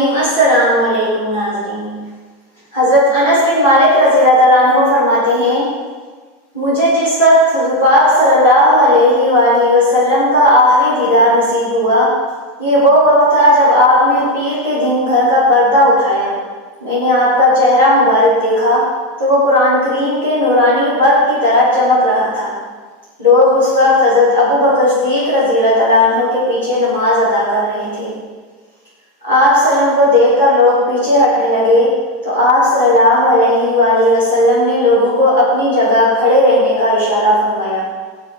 الرحیم۔ السلام علیکم ناظرین۔ حضرت انس بن مالک رضی اللہ عنہ فرماتے ہیں، مجھے جس وقت حضور پاک صلی اللہ علیہ وآلہ وسلم کا آخری دیدار نصیب ہوا، یہ وہ وقت تھا جب آپ نے پیر کے دن گھر کا پردہ اٹھایا۔ میں نے آپ کا چہرہ مبارک دیکھا تو وہ قرآن کریم کے نورانی برق کی طرح چمک رہا تھا۔ لوگ اس وقت حضرت ابو بکر صدیق رضی اللہ عنہ کے پیچھے نماز ادا کر رہے تھے۔ آپ صلی اللہ علیہ وسلم کو دیکھ کر لوگ پیچھے ہٹنے لگے تو آپ صلی اللہ علیہ وآلہ وسلم نے لوگوں کو اپنی جگہ کھڑے رہنے کا اشارہ فرمایا،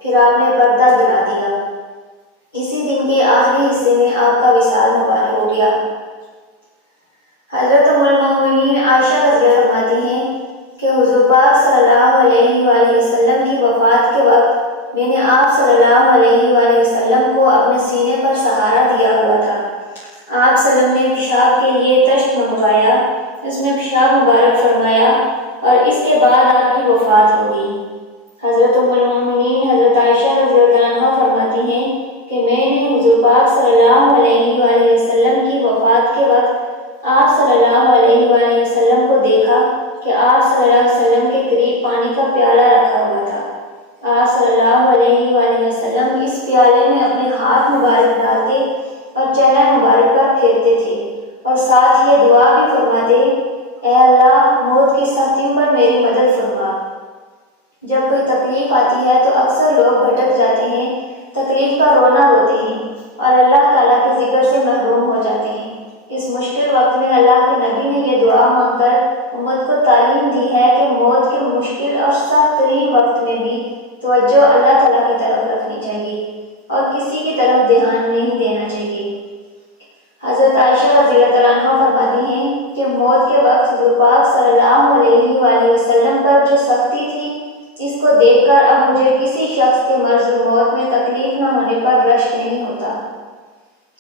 پھر آپ نے پردہ گرا دیا۔ اسی دن کے آخری حصے میں آپ کا وصال مبارک ہو گیا۔ حضرت ام المؤمنین عائشہ رضی اللہ فرماتی ہیں کہ حضور پاک صلی اللہ علیہ وآلہ وسلم کی وفات کے وقت میں نے آپ صلی اللہ علیہ وآلہ وسلم کو اپنے سینے پر سہارا دیا ہوا تھا۔ آپ صلی اللہ علیہ وسلم نے پیشاب کے لیے تشت منگوایا، اس میں پیشاب مبارک فرمایا اور اس کے بعد آپ کی وفات ہو گئی۔ حضرت ام المؤمنین حضرت عائشہ رضی اللہ عنہ فرماتی ہیں کہ میں نے حضور پاک صلی اللہ علیہ وآلہ وسلم کی وفات کے وقت آپ صلی اللہ علیہ وآلہ وسلم کو دیکھا کہ آپ صلی اللہ علیہ وسلم کے قریب پانی کا پیالہ رکھا ہوا تھا۔ آپ صلی اللہ علیہ وآلہ وسلم اس پیالے میں اپنے ہاتھ مبارک ڈالتے اور چہرہ مبارک پر پھیرتے تھے اور ساتھ یہ دعا بھی فرماتے، اے اللہ موت کی سختیوں پر میری مدد فرما۔ جب کوئی تکلیف آتی ہے تو اکثر لوگ بھٹک جاتے ہیں، تکلیف کا رونا روتے ہیں اور اللہ تعالیٰ کے ذکر سے محروم ہو جاتے ہیں۔ اس مشکل وقت میں اللہ کے نبی نے یہ دعا مانگ کر امت کو تعلیم دی ہے کہ موت کے مشکل اور سخت ترین وقت میں بھی توجہ اللہ تعالیٰ کی طرف رکھنی چاہیے اور کسی کی طرف دھیان نہیں دینا چاہیے۔ حضرت عائشہ رضی اللہ عنہ فرماتی ہیں کہ موت کے وقت حضور پاک صلی اللہ علیہ وآلہ وسلم پر جو سختی تھی، اس کو دیکھ کر اب مجھے کسی شخص کے مرض موت میں تکلیف نہ ہونے پر رشک نہیں ہوتا۔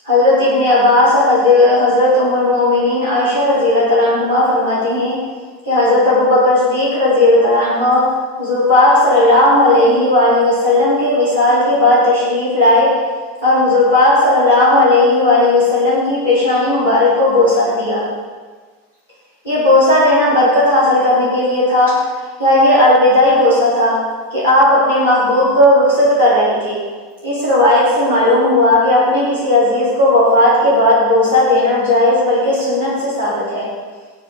حضرت ابن عباس اور حضرت ام المؤمنین عائشہ رضی اللہ عنہ فرماتی ہیں کہ حضرت ابو بکر صدیق رضی اللہ عنہ حضور پاک صلی اللہ علیہ وآلہ وسلم کے وصال کے بعد تشریف لائے اور حضور پاک صلی اللہ علیہ وآلہ وسلم کی پیشانی مبارک کو بوسہ دیا۔ یہ بوسہ دینا برکت حاصل کرنے کے لیے تھا یا یہ الوداعی بوسہ تھا کہ آپ اپنے محبوب کو رخصت کر رہے تھے؟ اس روایت سے معلوم ہوا کہ اپنے کسی عزیز کو وفات کے بعد بوسہ دینا جائز بلکہ سنت سے ثابت ہے،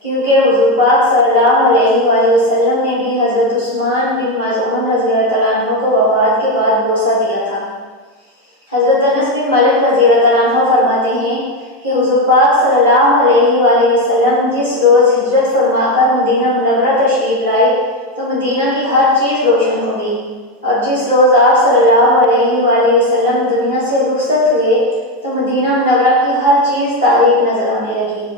کیونکہ حضور پاک صلی اللہ علیہ وآلہ وسلم نے بھی حضرت عثمان بن مظعون رضی اللہ عنہ کو وفات کے بعد بوسہ دیا تھا۔ حضرت انس بن مالک رضی اللہ عنہ فرماتے ہیں کہ حضور پاک صلی اللہ علیہ وآلہ وسلم جس روز ہجرت فرما کر مدینہ منورہ تشریف لائے تو مدینہ کی ہر چیز روشن ہو گئی، اور جس روز آپ صلی اللہ علیہ وآلہ وسلم دنیا سے رخصت ہوئے تو مدینہ منورہ کی ہر چیز تاریک نظر آنے لگی۔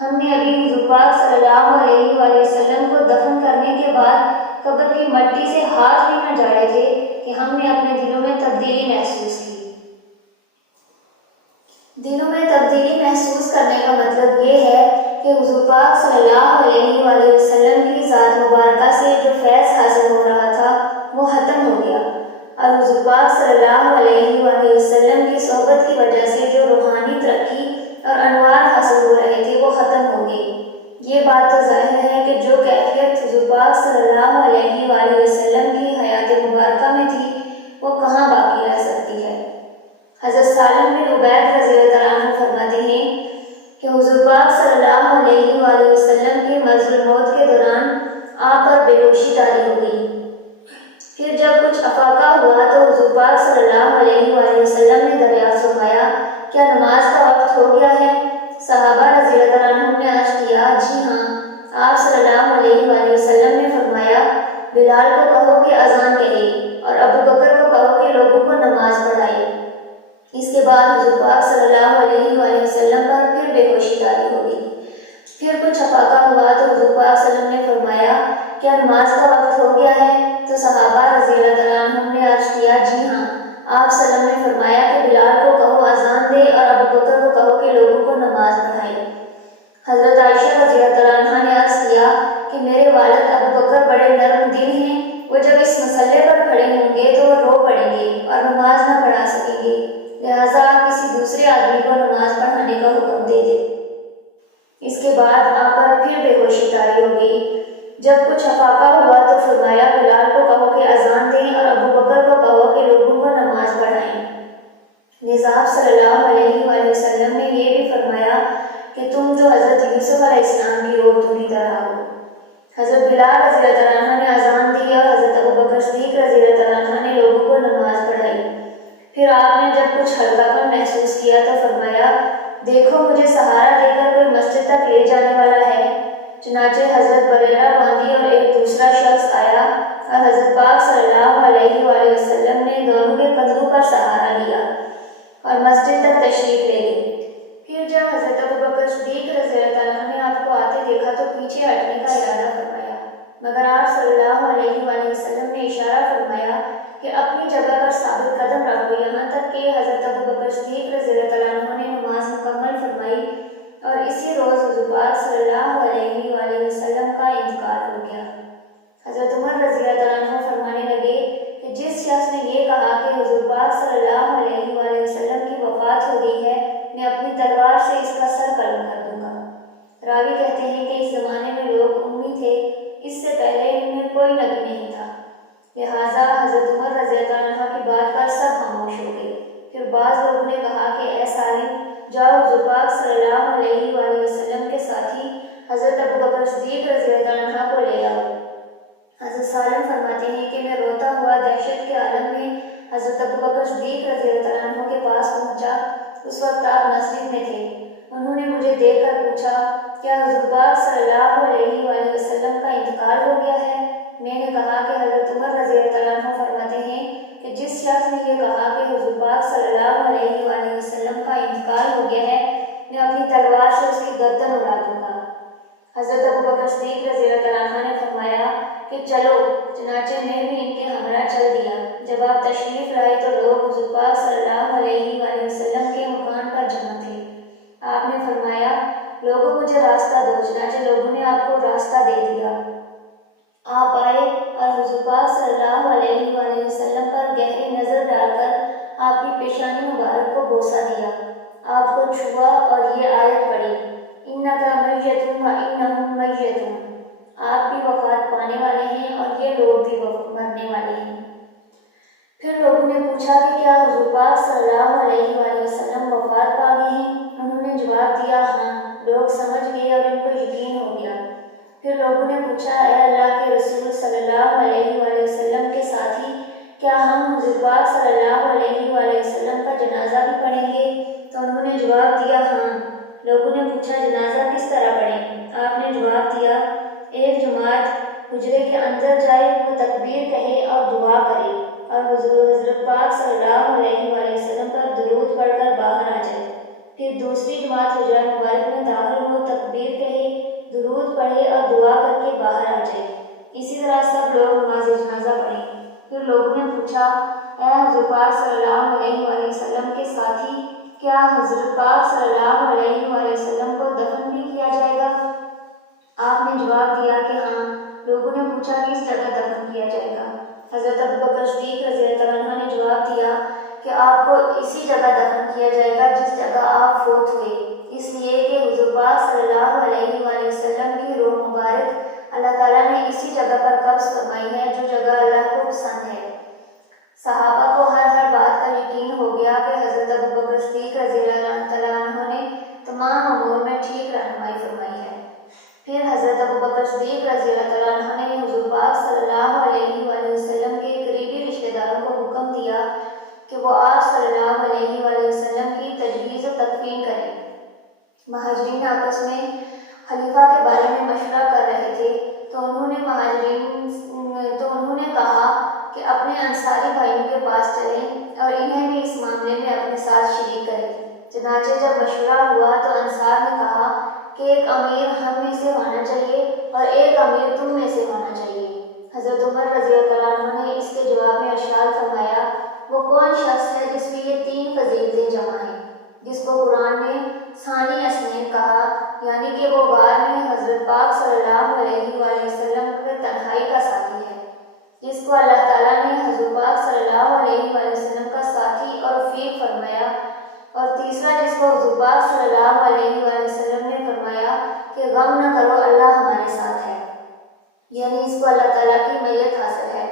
ہم نے ابھی حضور پاک صلی اللہ علیہ وآلہ وسلم کو دفن کرنے کے بعد قبر کی مٹی سے ہاتھ بھی نہ جاڑے تھے کہ ہم نے اپنے دلوں میں تبدیلی محسوس کی۔ دلوں میں تبدیلی محسوس کرنے کا مطلب یہ ہے کہ حضور پاک صلی اللہ علیہ وآلہ وسلم کی ذات مبارکہ سے جو فیض حاصل ہو رہا تھا وہ ختم ہو گیا، اور حضور پاک صلی اللہ علیہ وآلہ وسلم کی صحبت کی وجہ سے جو روحانی ترقی اور انوار حاصل ہو رہے تھے وہ ختم ہو گئی۔ یہ بات تو ظاہر ہے کہ جو کیفیت حضور پاک صلی اللہ علیہ وآلہ وسلم کی حیات مبارکہ میں تھی وہ کہاں باقی رہ سکتی ہے۔ حضرت سالم بن عبید رضی اللہ عنہ فرماتے ہیں کہ حضور پاک صلی اللہ علیہ وآلہ وسلم کے مرض الموت کے دوران آپ پر بے ہوشی طاری ہو گئی۔ پھر جب کچھ افاقہ ہوا تو حضور پاک صلی اللہ علیہ وآلہ وسلم نے دریافت فرمایا، کیا نماز کا وقت ہو گیا ہے؟ صحابہ رضی اللہ عنہ نے عرض کیا، جی ہاں۔ آپ صلی اللہ علیہ وآلہ وسلم نے فرمایا، بلال کو کہو کہ اذان کہے اور ابو بکر کو کہو کہ لوگوں کو نماز پڑھائے۔ اس کے بعد حضور پاک صلی اللہ علیہ وآلہ وسلم پر پھر بے ہوشی طاری ہو گئی۔ پھر کچھ افاقہ ہوا تو حضور پاک صلی اللہ علیہ وسلم نے فرمایا، کیا نماز کا وقت ہو گیا ہے؟ تو صحابہ رضی اللہ عنہ نے عرض کیا، جی ہاں۔ آپ صلی اللہ علیہ وسلم نے فرمایا کہ بلال کو کہو اذان دے اور ابو بکر کو کہو کہ لوگوں کو نماز پڑھائے۔ حضرت عائشہ رضی اللہ عنہ نے عرض کیا کہ میرے والد ابو بکر بڑے نرم دل ہیں، وہ جب اس مسئلے پر کھڑے ہوں گے تو وہ رو پڑیں گے اور نماز نہ پڑھا سکیں گے، لہٰذا آپ کسی دوسرے آدمی کو نماز پڑھانے کا حکم دے دیں۔ اس کے بعد آپ پر پھر بے ہوشی طاری ہو گئی۔ جب کچھ افاقہ ہوا تو فرمایا بلال کو کہو کہ اذان دیں اور ابو بکر کو کہو کہ لوگوں کو نماز پڑھائیں۔ نظام صلی اللہ علیہ وآلہ وسلم نے یہ بھی فرمایا کہ تم تو حضرت یوسف علیہ السلام کی عورتوں کی طرح ہو۔ حضرت بلال رضی اللہ عنہ نے اذان دی اور حضرت ابو بکر صدیق رضی اللہ عنہ نے لوگوں کو نماز پڑھائی۔ پھر آپ نے جب کچھ ہلکا پن محسوس کیا تو فرمایا دیکھو مجھے سہارا دے کر کوئی مسجد تک لے جانے والا ہے۔ چنانچہ حضرت بریرہ باندھی اور ایک دوسرا شخص آیا اور حضرت پاک صلی اللہ علیہ وآلہ وسلم نے دونوں کے کندھوں پر سہارا لیا اور مسجد تک تشریف لے گئے۔ پھر جب حضرت ابو بکر صدیق رضی اللہ عنہ نے آپ کو آتے دیکھا تو پیچھے ہٹنے کا ارادہ فرمایا، مگر آپ صلی اللہ علیہ وآلہ وسلم نے اشارہ فرمایا کہ اپنی جگہ پر ثابت قدم رکھو، یہاں تک کہ حضرت ابو بکر صدیق رضی اللہ عنہ نے نماز مکمل فرمائی اور اسی روز حضور پاک صلی اللہ علیہ وآلہ وسلم کا انتقال ہو گیا۔ حضرت عمر رضی اللہ عنہ فرمانے لگے کہ جس شخص نے یہ کہا کہ حضور پاک صلی اللہ علیہ وآلہ وسلم کی وفات ہو گئی ہے، میں اپنی تلوار سے اس کا سر قلم کر دوں گا۔ راوی کہتے ہیں کہ اس زمانے میں لوگ امی تھے، اس سے پہلے ان میں کوئی نبی نہیں تھا، لہٰذا حضرت عمر رضی اللہ عنہ کی بات پر سب خاموش ہو گئے۔ پھر بعض لوگوں نے کہا کہ اے سالم، جاؤ حضور پاک صلی اللہ علیہ وآلہ وسلم کے ساتھی حضرت ابو بکر صدیق رضی اللہ عنہ کو لے آؤ۔ حضرت سالم فرماتے ہیں کہ میں روتا ہوا دہشت کے عالم میں حضرت ابو بکر صدیق رضی اللہ عنہ کے پاس پہنچا۔ اس وقت آپ مسجد میں تھے۔ انہوں نے مجھے دیکھ کر پوچھا کیا حضور پاک صلی اللہ علیہ وآلہ وسلم کا انتقال ہو گیا ہے؟ میں نے کہا کہ حضرت عمر رضی اللہ عنہ فرماتے ہیں کہ جس شخص نے یہ کہا کہ حضور پاک صلی اللہ علیہ وآلہ وسلم کا انتقال ہو گیا ہے، میں اپنی تلوار سے اس کی گردن اڑا دوں گا۔ حضرت ابو بکر صدیق رضی اللہ عنہ نے فرمایا کہ چلو، چنانچہ میں بھی ان کے ہمراہ چل دیا۔ جب آپ تشریف لائے تو لوگ حضور پاک صلی اللہ علیہ وآلہ وسلم کے مکان پر جمع تھے۔ آپ نے فرمایا لوگوں مجھے راستہ دو، چنانچہ لوگوں نے آپ کو راستہ دے دیا۔ آپ آئے اور حضور پاک صلی اللہ علیہ وآلہ وسلم پر گہری نظر ڈال کر آپ کی پیشانی مبارک کو بوسہ دیا، آپ کو چھوا اور یہ آیت پڑھی اِنَّکَ مَیَّتٌ وَإِنَّهُم مَیَّتُونَ، آپ بھی وفات پانے والے ہیں اور یہ لوگ بھی مرنے والے ہیں۔ پھر لوگوں نے پوچھا کہ کیا حضور پاک صلی اللہ علیہ وآلہ وسلم وفات پا گئے ہیں؟ انہوں نے جواب دیا ہاں۔ لوگ سمجھ گئے اور ان کو یقین ہو گیا۔ پھر لوگوں نے پوچھا اے اللہ کے رسول صلی اللہ علیہ وآلہ وسلم کے ساتھی، کیا ہم حضور پاک صلی اللہ علیہ وآلہ وسلم کا جنازہ بھی پڑھیں گے؟ تو انہوں نے جواب دیا ہاں۔ لوگوں نے پوچھا جنازہ کس طرح پڑھیں؟ آپ نے جواب دیا ایک جماعت حجرے کے اندر جائے، وہ تکبیر کہے اور دعا کرے اور حضرت پاک صلی اللہ علیہ وآلہ وسلم پر درود پڑھ کر باہر آ جائے۔ پھر دوسری جماعت حجرہ مبارک میں داخل ہو، تکبیر کہے، درود پڑھے اور دعا کر کے باہر آ جائے۔ اسی طرح سب لوگ نماز جنازہ پڑھیں۔ پھر لوگوں نے پوچھا اے حضور پاک صلی اللہ علیہ وآلہ وسلم کے ساتھی، کیا حضرت پاک صلی اللہ علیہ وآلہ وسلم کو دفن بھی کیا جائے گا؟ آپ نے جواب دیا کہ ہاں۔ لوگوں نے پوچھا کس جگہ دفن کیا جائے گا؟ حضرت ابو بکر صدیق رضی اللہ عنہ نے جواب دیا کہ آپ کو اسی جگہ دفن کیا جائے گا جس جگہ آپ فوت ہوئے، اس لیے کہ حضور پاک صلی اللہ علیہ وآلہ وسلم کی روح مبارک اللہ تعالیٰ نے اسی جگہ پر قبض فرمائی ہے جو جگہ اللہ کو پسند ہے۔ صحابہ کو ہر بات کا یقین ہو گیا کہ حضرت ابو بکر صدیق رضی اللہ عنہ نے تمام امور میں ٹھیک رہنمائی فرمائی ہے۔ پھر حضرت ابو بکر صدیق رضی اللہ عنہ نے حضور پاک صلی اللہ علیہ وآلہ وسلم کے قریبی رشتہ داروں کو حکم دیا کہ وہ آپ صلی اللہ علیہ وآلہ وسلم کی تجہیز و تکفین کریں۔ مہاجرین آپس میں خلیفہ کے بارے میں مشورہ کر رہے تھے تو انہوں نے کہا کہ اپنے انصاری بھائیوں کے پاس چلیں اور انہیں بھی اس معاملے میں اپنے ساتھ شریک کریں۔ چنانچہ جب مشورہ ہوا تو انصار نے کہا کہ ایک امیر ہم میں سے ہونا چاہیے اور ایک امیر تم میں سے ہونا چاہیے۔ حضرت عمر رضی اللہ عنہ نے اس کے جواب میں ارشاد فرمایا وہ کون شخص ہے جس میں یہ تین فضیلتیں جمع ہیں، جس کو قرآن نے ثانی اسنین کہا، یعنی کہ وہ غار میں حضرت پاک صلی اللہ علیہ وآلہ وسلم کے تنہائی کا ساتھی ہے، جس کو اللہ تعالیٰ نے حضور پاک صلی اللہ علیہ وآلہ وسلم کا ساتھی اور رفیق فرمایا، اور تیسرا جس کو حضور پاک صلی اللہ علیہ وآلہ وسلم نے فرمایا غم نہ کرو، اللہ ہمارے ساتھ ہے، یعنی اس کو اللہ تعالیٰ کی میت حاصل ہے۔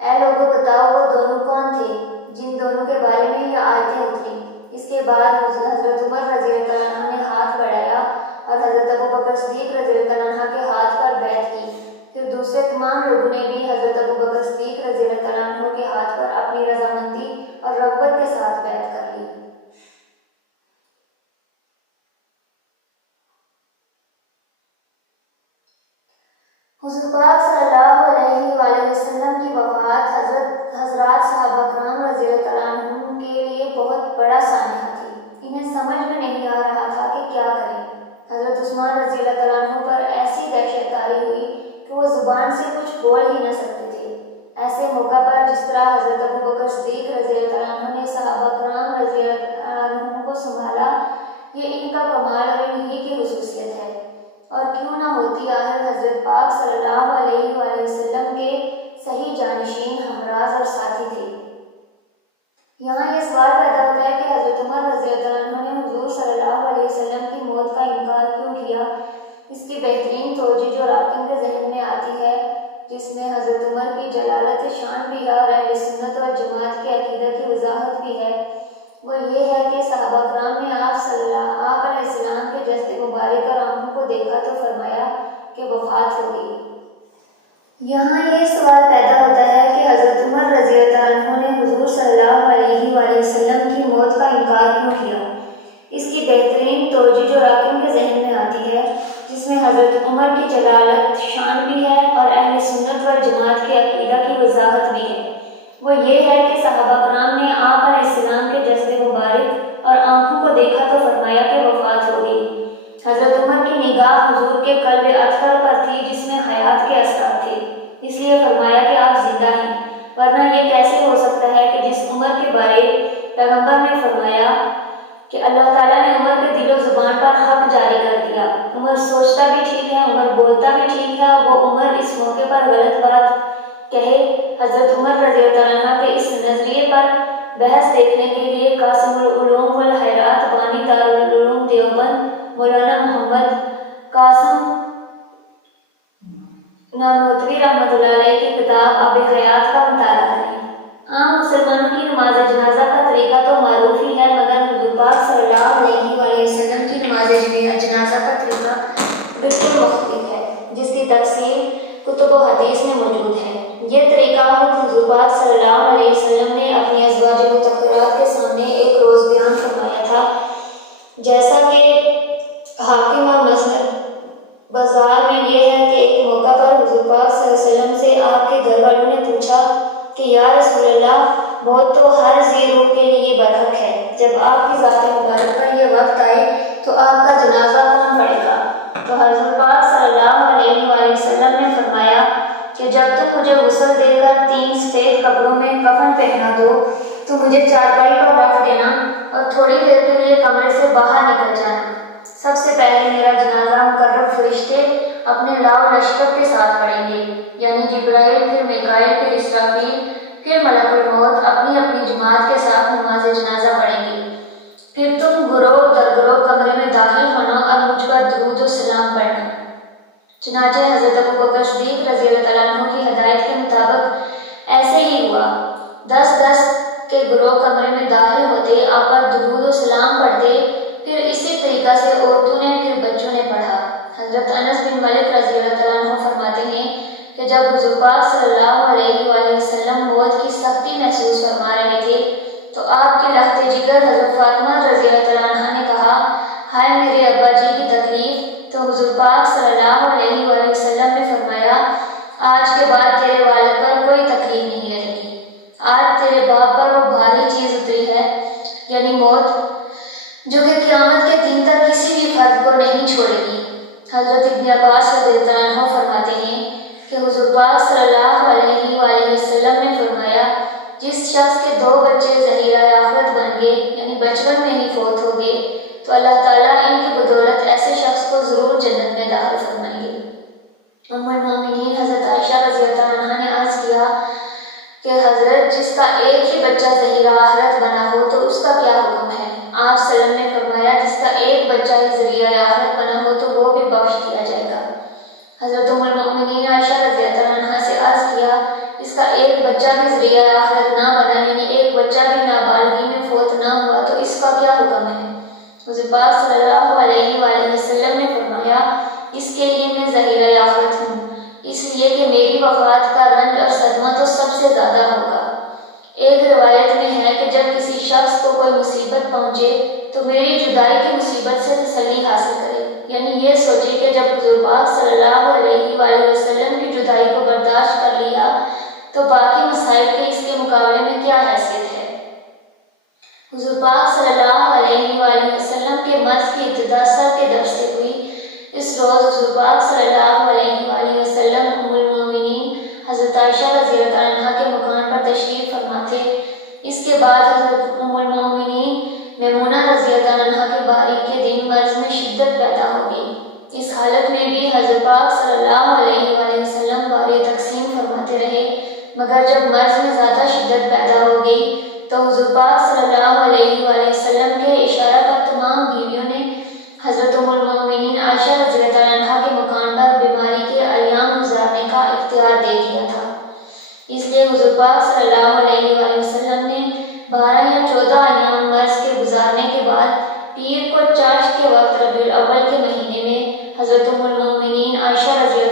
اے لوگوں بتاؤ وہ دونوں کون تھے جن دونوں کے بارے میں یہ آیتیں اتری؟ اس کے بعد حضرت عمر رضی اللہ عنہ نے ہاتھ بڑھایا اور حضرت ابوبکر صدیق رضی اللہ عنہ کے ہاتھ پر بیعت کی۔ پھر دوسرے تمام لوگوں نے بھی حضرت ابوبکر صدیق رضی اللہ عنہ کے ہاتھ پر اپنی رضامندی اور رغبت کے ساتھ بیعت کر لی۔ حضور پاک صلی اللہ علیہ وآلہ وسلم کی وفات حضرات صحابہ کرام رضی اللہ عنہم کے لیے بہت بڑا سانحہ تھی۔ انہیں سمجھ میں نہیں آ رہا تھا کہ کیا کریں۔ حضرت عثمان رضی اللہ عنہ پر ایسی دہشت طاری ہوئی کہ وہ زبان سے کچھ بول ہی نہ سکتے تھے۔ ایسے موقع پر جس طرح حضرت ابوبکر صدیق رضی اللہ عنہ نے صحابہ کرام رضی اللہ عنہم کو سنبھالا، یہ ان کا کمال اور انہی کی خصوصیت ہے۔ اور کیوں نہ ہوتی، آخر حضرت پاک صلی اللہ علیہ وآلہ وسلم کے صحیح جانشین، ہمراز اور ساتھی تھے۔ یہاں یہ سوال پیدا ہوتا ہے کہ حضرت عمر رضی اللہ عنہ نے حضور صلی اللہ علیہ وسلم کی موت کا انکار کیوں کیا؟ اس کی بہترین توجہ جو راکن کے ذہن میں آتی ہے، جس میں حضرت عمر کی جلالت شان بھی ہے اور اہل سنت اور جماعت کے عقیدہ کی وضاحت بھی ہے، وہ یہ ہے کہ صحابہ کرام نے آپ علیہ السلام کے جسد مبارک اور آنکھوں کو دیکھا تو فرمایا کہ وفات ہو گئی۔ یہاں یہ سوال پیدا ہوتا ہے کہ حضرت عمر رضی اللہ عنہ نے حضور صلی اللہ علیہ وآلہ وسلم کی موت کا انکار کیوں کیا؟ اس کی بہترین توجہ جو راکن کے ذہن میں آتی ہے، جس میں حضرت عمر کی جلالت شان بھی ہے اور اہل سنت و جماعت کے عقیدہ کی وضاحت بھی ہے، وہ یہ ہے کہ صحابہ کرام نے آپ علیہ السلام کے جسد مبارک اور آنکھوں کو دیکھا تو فرمایا کہ وفات ہو گئی۔ حضرت عمر کی نگاہ حضور کے قلب اطہر پر تھی جس میں حیات کے اثرات تھے، اس لیے فرمایا کہ آپ زندہ ہیں، ورنہ یہ کیسے ہو سکتا ہے کہ جس عمر کے بارے پیغمبر نے فرمایا کہ اللہ تعالیٰ نے عمر کے دل و زبان پر حق جاری کر دیا، عمر سوچتا بھی ٹھیک ہے، عمر بولتا بھی ٹھیک ہے، وہ عمر اس موقع پر غلط بات کہے۔ حضرت عمر رضی اللہ عنہ کے اس نظریے پر بحث دیکھنے کے لیے قاسم العلوم والحیرات بانی دارالعلوم دیوبند مولانا محمد قاسم نانوتوی رحمۃ اللہ علیہ کی کتاب آب حیات کا مطالعہ کریں۔ عام مسلمانوں کی نماز جنازہ کا طریقہ تو معروف ہی ہے، مگر حضور پاک صلی اللہ علیہ وآلہ وسلم کی نماز جنازہ کا طریقہ بالکل مختلف ہے، جس کی تفصیل کتب و حدیث میں موجود ہے۔ یہ طریقہ خود حضور پاک صلی اللہ علیہ وسلم نے اپنی ازواج مطہرات کے سامنے ایک روز بیان فرمایا تھا، جیسا کہ حاکم اور مسند بازار میں یہ ہے کہ ایک موقع پر حضور پاک صلی اللہ علیہ وسلم سے آپ کے گھر والوں نے پوچھا کہ یا رسول اللہ، موت تو ہر ذی روح کے لیے برحق ہے، جب آپ کی ذات مبارک پر یہ وقت آئے تو آپ کا جنازہ کون پڑے گا؟ تو حضور پاک صلی اللہ علیہ وآلہ وسلم نے فرمایا کہ جب تم مجھے غسل دے کر 3 سفید کپڑوں میں کفن پہنا دو تو مجھے چارپائی پر رکھ دینا اور تھوڑی دیر کے لیے کمرے سے باہر نکل جانا۔ سب سے پہلے میرا جنازہ مقرب فرشتے اپنے لاؤ لشکر کے ساتھ پڑھیں گے، یعنی جبرائیل، پھر میکائیل، پھر اسرافیل، پھر ملک الموت اپنی اپنی جماعت کے ساتھ نماز جنازہ پڑھیں گے۔ پھر تم گروہ در گروہ کمرے میں داخل ہونا اور مجھ پر درود و سلام پڑھنا۔ چنانچہ حضرت ابوبکر صدیق رضی اللہ عنہ کی ہدایت کے مطابق ایسے ہی ہوا۔ 10 کے گروہ کمرے میں داخل ہوتے، آپ پر درود و سلام پڑھتے، پھر اسی طریقہ سے عورتوں نے پھر بچوں نے پڑھا۔ حضرت انس بن مالک رضی اللہ عنہ فرماتے ہیں کہ جب حضور پاک صلی اللہ علیہ وآلہ وسلم موت کی سختی محسوس فرما رہے تھے تو آپ کے لخت جگر حضرت فاطمہ رضی اللہ عنہ نے کہا، ہائے میرے ابا جی کی تکلیف۔ تو حضور پاک صلی اللہ علیہ وآلہ وسلم نے فرمایا، آج کے بعد تیرے والد پر کوئی تکلیف نہیں رہے گی، آج تیرے باپ پر وہ بھاری چیز اتری ہے، یعنی موت، جو کہ قیامت کے دن تک کسی بھی فرد کو نہیں چھوڑے گی۔ حضرت ابن عباس رضی اللہ عنہ فرماتے ہیں کہ حضور پاک صلی اللہ علیہ وآلہ وسلم نے فرمایا، جس شخص کے 2 بچے ذخیرہ آخرت بن گئے، یعنی بچپن میں ہی فوت ہو گئے، تو اللہ تعالیٰ ان کی بدولت ایسے شخص کو ضرور جنت میں داخل فرمائیں گے۔ ام المومنین حضرت عائشہ رضی اللہ عنہا نے عرض کیا کہ حضرت، جس کا ایک ہی بچہ ذخیرہ آخرت بنا ہو تو اس کا کیا حکم ہے؟ آپ صلی اللہ علیہ وسلم نے فرمایا، جس کا ایک بچہ ہی ذریعہ آخرت بنا ہو تو وہ بھی بخش دیا جائے گا۔ حضرت ام المؤمنین عائشہ رضی اللہ عنہا سے عرض کیا، اس کا ایک بچہ بھی ذریعہ آخرت نہ بنا، یعنی ایک بچہ بھی نابالغی میں فوت نہ ہوا، تو اس کا کیا حکم ہے؟ حضور پاک صلی اللہ علیہ وآلہ وسلم نے فرمایا، اس کے لیے میں ذریعہ آخرت ہوں، اس لیے کہ میری وفات کا رنج اور صدمہ تو سب سے زیادہ ہوگا۔ ایک روایت میں ہے کہ جب کسی شخص کو کوئی مصیبت پہنچے تو میری جدائی کی مصیبت سے تسلی حاصل کرے، یعنی یہ سوچے کہ جب حضور پاک صلی اللہ علیہ وآلہ وسلم کی جدائی کو برداشت کر لیا تو باقی مسائل کی اس کے مقابلے میں کیا حیثیت ہے۔ حضور پاک صلی اللہ علیہ وآلہ وسلم کے مرض کی ابتدا سر کے درد سے ہوئی۔ اس روز حضور پاک صلی اللہ علیہ وآلہ وسلم ام المومنین حضرت عائشہ رضی اللہ عنہا کے مکان پر تشریف فرما تھے۔ اس کے بعد حضرت ام المومنین میمونہ رضی اللہ عنہا کے باری کے دن مرض میں شدت پیدا ہو گئی۔ اس حالت میں بھی حضرت پاک صلی اللہ علیہ وآلہ وسلم باری تقسیم فرماتے رہے، مگر جب مرض میں زیادہ شدت پیدا ہو گئی تو حضور پاک صلی اللہ علیہ وآلہ وسلم کے اشارہ پر تمام بیویوں نے حضرت ام المومنین عائشہ رضی اللہ عنہا کے مکان پر بیماری کے ایام گزارنے کا اختیار دے دیا تھا۔ اس لیے حضور پاک صلی اللہ علیہ وآلہ وسلم نے 12 یا 14 ایام مرض کے گزارنے کے بعد پیر کو چاش کے وقت ربیع الاول کے مہینے میں حضرت ام المومنین عائشہ رضی